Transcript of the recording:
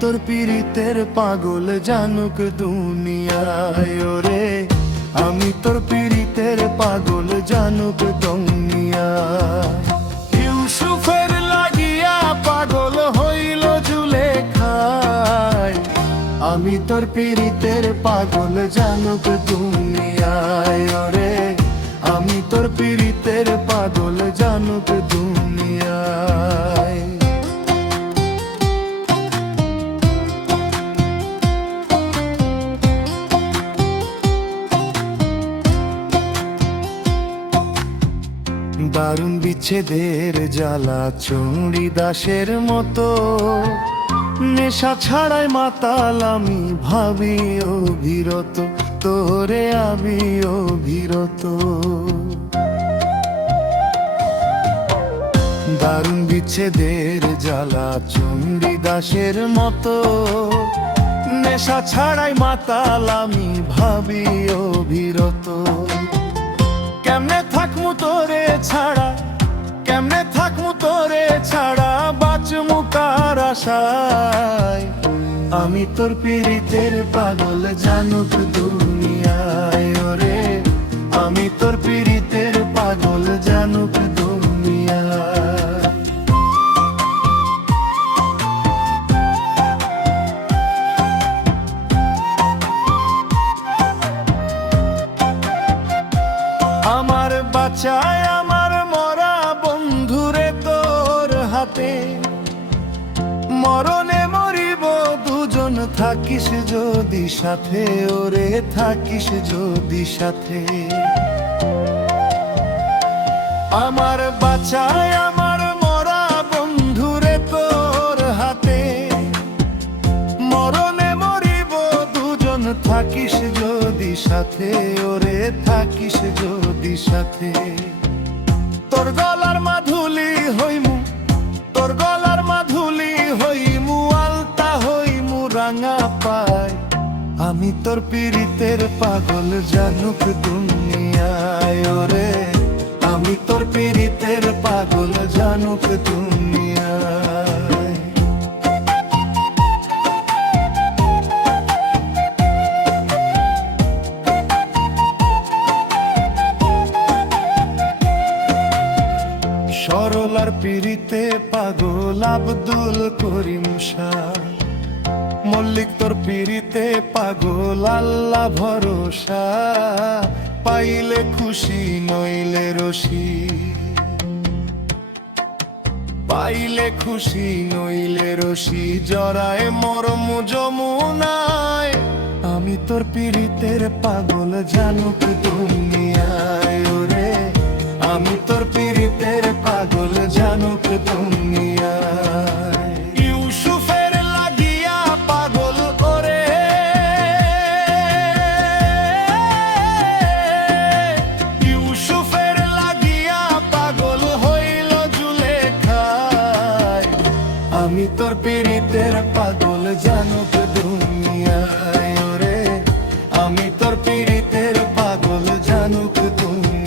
তোর পীড়িতের পাগল জানুক দুনিয়ায় ওরে, আমি তোর পীড়িতের পাগল জানুক দুনিয়ায়। ইউসুফের লাগিয়া পাগল হইল জুলেখায়, আমি তোর পীড়িতের পাগল জানুক দুনিয়ায় ওরে, আমি তোর পীড়িতের পাগল জানুক দুনিয়ায়। দারুণ বিচ্ছেদের জ্বালা চণ্ডীদাসের মতো, নেশা ছাড়াই মাতাল আমি ভাবি অবিরত, তোরে আমি অবিরত। দারুণ বিচ্ছেদের জ্বালা চণ্ডীদাসের মতো, নেশা ছাড়াই মাতাল আমি ভাবি অবিরত। কেমনে থাকমু তোরে ছাড়া, কেমনে থাকমু তোরে ছাড়া, বাঁচমু কার আশায়। আমি তোর পীড়িতের পাগল জানুক দুনিয়ায় ওরে, আমি তোর পীড়িতের পাগল জানুক দুনিয়ায়। আমার বাঁচায় আমার মরা বন্ধুরে তোর হাতে, মরণে মরিব দুজন থাকিস যদি সাথে ওরে, থাকিস যদি সাথে। আমার বাঁচায় আমার মরা বন্ধুরে তোর হাতে, মরণে মরিব দুজন থাকিস যদি সাথে ওরে, থাকিস যদি সাথে। তোর গলার মাধুলি হইমু, তোর গলার মাধুলি হইমু, আলতা হইমু রাঙা পায়। আমি তোর পীড়িতের পাগল জানুক দুনিয়ায় ওরে, আমি তোর পীড়িতের পাগল জানুক দুনিয়ায়। সরলার পীড়িতে পাগল আব্দুল করিম শাহ, মল্লিক তোর পীড়িতে পাগল আল্লাহ ভরসা। পাইলে খুশি নইলে রশি, পাইলে খুশি নইলে রশি, জড়ায় মরম যমুনায়। আমি তোর পীড়িতের পাগল জানুক দুনিয়ায় ওরে, আমি তোর পীড়িতের পাগল জানুক দুনিয়ায়। ইউসুফের লাগিয়া পাগল করে, ইউসুফের লাগিয়া পাগল হইল জুলেখায়। আমি তোর পীড়িতের পাগল জানুক দুনিয়ায় ওরে, আমি তোর পীড়িতের পাগল জানুক দুনিয়ায়।